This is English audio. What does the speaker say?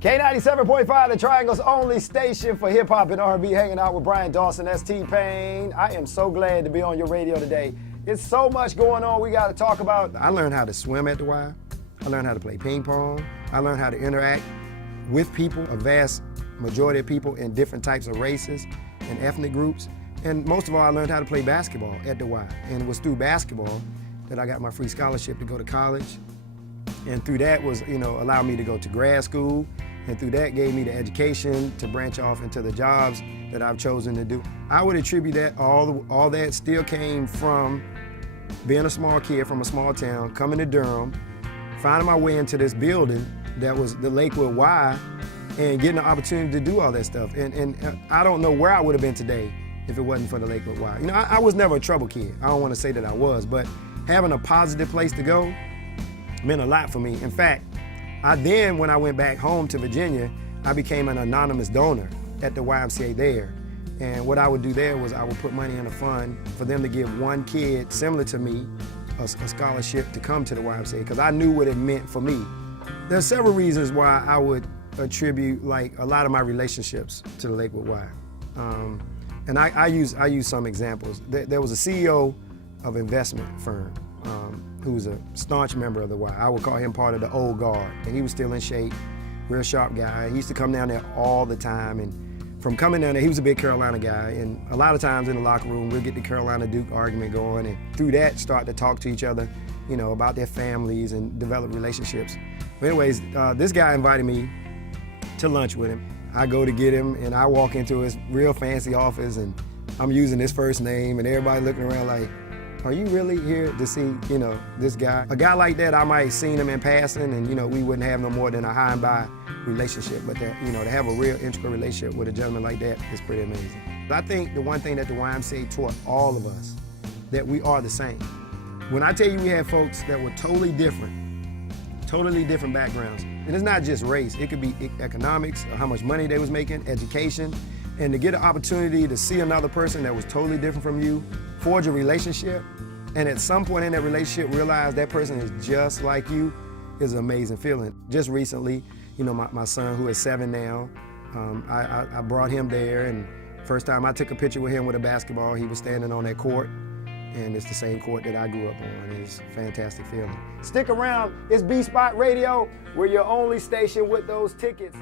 K97.5, the Triangle's only station for hip-hop and R&B, hanging out with Brian Dawson, that's T-Pain. I am so glad to be on your radio today. It's so much going on we got to talk about. I learned how to swim at the Y. I learned how to play ping pong. I learned how to interact with people, a vast majority of people in different types of races and ethnic groups. And most of all, I learned how to play basketball at the Y. And it was through basketball that I got my free scholarship to go to college. And through that was, allowed me to go to grad school. And through that gave me the education to branch off into the jobs that I've chosen to do. I would attribute that, all that still came from being a small kid from a small town, coming to Durham, finding my way into this building that was the Lakewood Y, and getting the opportunity to do all that stuff. And I don't know where I would have been today if it wasn't for the Lakewood Y. I was never a trouble kid. I don't want to say that I was, but having a positive place to go meant a lot for me. In fact, when I went back home to Virginia, I became an anonymous donor at the YMCA there. And what I would do there was I would put money in a fund for them to give one kid similar to me a scholarship to come to the YMCA, because I knew what it meant for me. There's several reasons why I would attribute a lot of my relationships to the Lakewood Y. And I use some examples. There was a CEO of an investment firm who was a staunch member of the Y. I would call him part of the old guard, and he was still in shape, real sharp guy. He used to come down there all the time, and from coming down there, he was a big Carolina guy, and a lot of times in the locker room, we'd get the Carolina-Duke argument going, and through that, start to talk to each other, about their families and develop relationships. But anyways, this guy invited me to lunch with him. I go to get him, and I walk into his real fancy office, and I'm using his first name, and everybody looking around like, are you really here to see, this guy? A guy like that, I might have seen him in passing, and, we wouldn't have no more than a high and by relationship. But that, to have a real integral relationship with a gentleman like that is pretty amazing. I think the one thing that the YMCA taught all of us, that we are the same. When I tell you we had folks that were totally different backgrounds, and it's not just race, it could be economics, or how much money they was making, education, and to get an opportunity to see another person that was totally different from you, forge a relationship, and at some point in that relationship realize that person is just like you, is an amazing feeling. Just recently, my son, who is 7 now, I brought him there, and first time I took a picture with him with a basketball, he was standing on that court, and it's the same court that I grew up on. It's a fantastic feeling. Stick around, it's B-Spot Radio. We're your only station with those tickets.